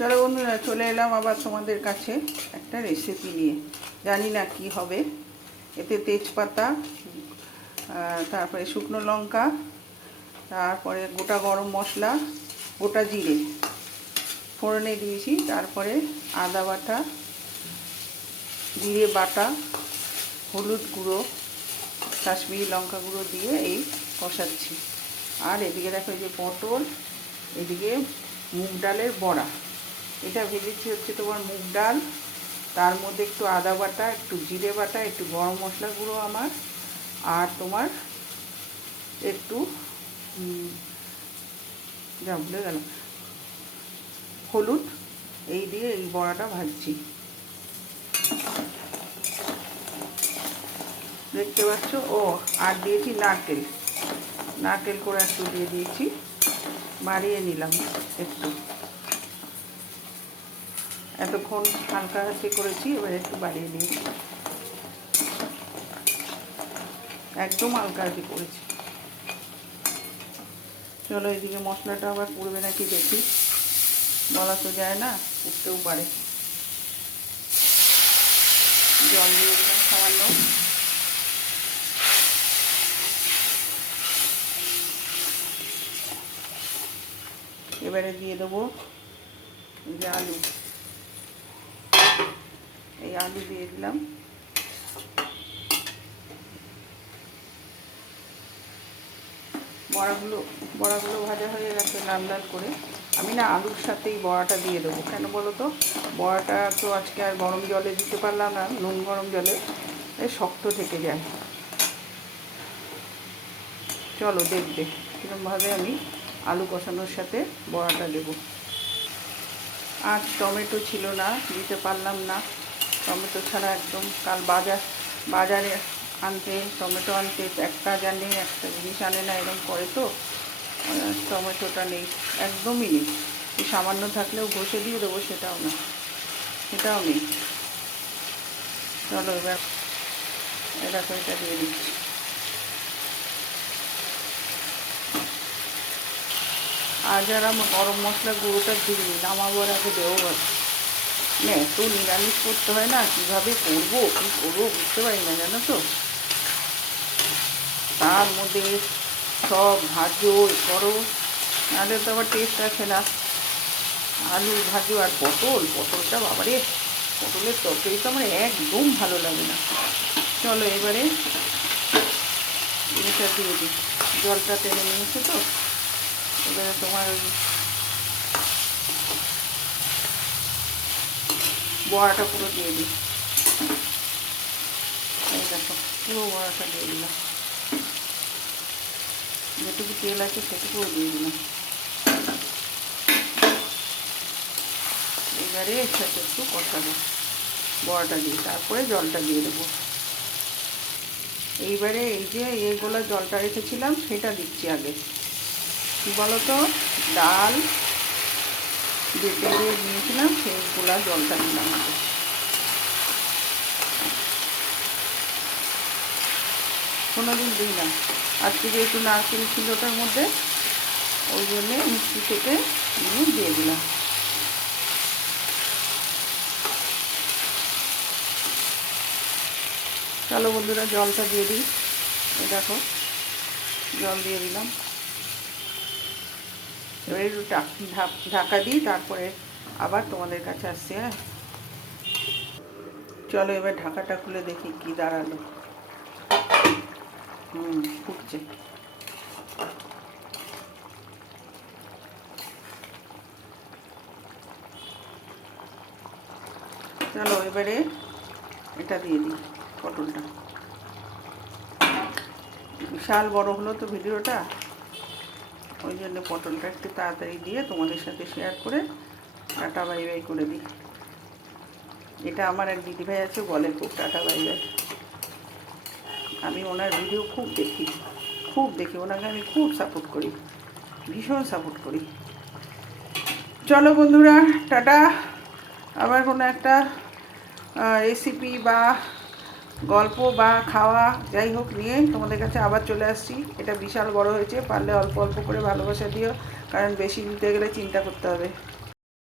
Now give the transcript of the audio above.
চলো বন্ধুরা, চলে এলাম আবার তোমাদের কাছে একটা রেসিপি নিয়ে। জানি না কি হবে। এতে তেজপাতা, তারপরে শুকনো লঙ্কা, তারপরে গোটা গরম মশলা, গোটা জিরে ফোড়নে দিয়েছি, তারপরে আদা বাটা, জিরে বাটা, হলুদ গুঁড়ো, কাশ্মীরি লঙ্কা গুঁড়ো দিয়ে এই কষাচ্ছি। আর এদিকে দেখো যে পটল, এদিকে মুগ ডালের বড়া। এটা ভেজেছি হচ্ছে তোমার মুগ ডাল, তার মধ্যে একটু আদা বাটা, একটু জিরে বাটা, একটু গরম মশলা গুঁড়ো আমার, আর তোমার একটু যা ভুলে গেল হলুদ, এই দিয়ে এই বড়াটা ভাজছি। দেখতে পাচ্ছ? ও আর দিয়েছি নারকেল, নারকেল করে একটু দিয়ে দিয়েছি, বাড়িয়ে নিলাম একটু। এতক্ষণ হালকা হাতে করেছি, এবার একটু বাড়িয়ে দিয়েছি, একদম হালকা হাতে করেছি। চলো এদিকে মশলাটা আবার পুড়বে নাকি দেখি, বলা তো যায় না, পুড়তেও পারে। জল দিয়ে দিলাম সামান্য। এবারে দিয়ে দেবো এই যে আলু, এই আলু দিয়ে দিলাম। বড়াগুলো ভাজা হয়ে গেছে লাল লাল করে। আমি না আলুর সাথেই বড়াটা দিয়ে দেবো, কেন বলো তো? বড়াটা তো আজকে আর গরম জলে দিতে পারলাম না, নুন গরম জলে শক্ত থেকে যায়। চলো দেখবে কীরকমভাবে আমি আলু কষানোর সাথে বড়াটা দেবো। আজ টমেটো ছিল না, দিতে পারলাম না। টমেটো ছাড়া একদম, কাল বাজারে আনতে, টমেটো আনতে একটা জানে একটা জিনিস আনে না, এরকম করে তো। টমেটোটা নেই, একদমই নেই। সামান্য থাকলেও ঘষে দিয়ে দেবো, সেটাও নেই। চলো এবার এরকম এটা দিয়ে দিচ্ছি। আর যারা গরম মশলা গুঁড়োটা দিইনি, নামাবার আগে দেবো। না এত নিরামিষ করতে হয় না, কীভাবে করবো কী করবো বুঝতে পারি না, জানো তো। তার মধ্যে সব ভাজো করো, নাহলে তো আবার টেস্ট আছে না। আলু ভাজো আর পটলটা বাবারে, পটলের তরকারি তো আমার একদম ভালো লাগে না। চলো এবারে এটা দিয়ে দিই, জলটা টেনে নিয়েছে তো। এবারে তোমার বড়াটা পুরো দিয়ে দিই। এই দেখো পুরো বড়াটা দিয়ে দিলাম, যেটুকু তেল আছে সেটুকুও দিয়ে দিলাম। এবারে এর সাথে একটু কষাবো বড়াটা দিয়ে, তারপরে জলটা দিয়ে দেবো। এইবারে এই যে এগুলো জলটা রেখেছিলাম সেটা দিচ্ছি আগে। কী বলো তো, ডাল বেটে নিয়েছিলাম সেইগুলা জলটা দিলাম আগে। কোনোদিন দিই না, আজকে যেহেতু নারকেল ছিল ওটার মধ্যে, ওই জন্যে মিষ্টি থেকে দিয়ে দিলাম। চলো বন্ধুরা জলটা দিয়ে দিই। দেখো জল দিয়ে দিলাম। এবার একটু ঢাকা দিই, তারপরে আবার তোমাদের কাছে আসছি। হ্যাঁ চলো এবার ঢাকাটা খুলে দেখি কি দাঁড়ালো। ফুটছে। চলো এবারে এটা দিয়ে দিই, পটলটা। বিশাল বড় হলো তো ভিডিওটা, ওই জন্য পটলটা একটু তাড়াতাড়ি দিয়ে তোমাদের সাথে শেয়ার করে টাটা বাই বাই করে দিই। এটা আমার এক দিদিভাই আছে, বলে খুব টাটা বাই বাই। আমি ওনার ভিডিও খুব দেখি, ওনাকে আমি খুব সাপোর্ট করি, ভীষণ সাপোর্ট করি। চলো বন্ধুরা টাটা। আবার কোনো একটা রেসিপি বা গল্প বা খাওয়া যাই হোক নিয়ে তোমাদের কাছে আবার চলে আসছি। এটা বিশাল বড় হয়েছে, পারলে অল্প অল্প করে ভালোবাসা দিও, কারণ বেশি দিতে গেলে চিন্তা করতে হবে।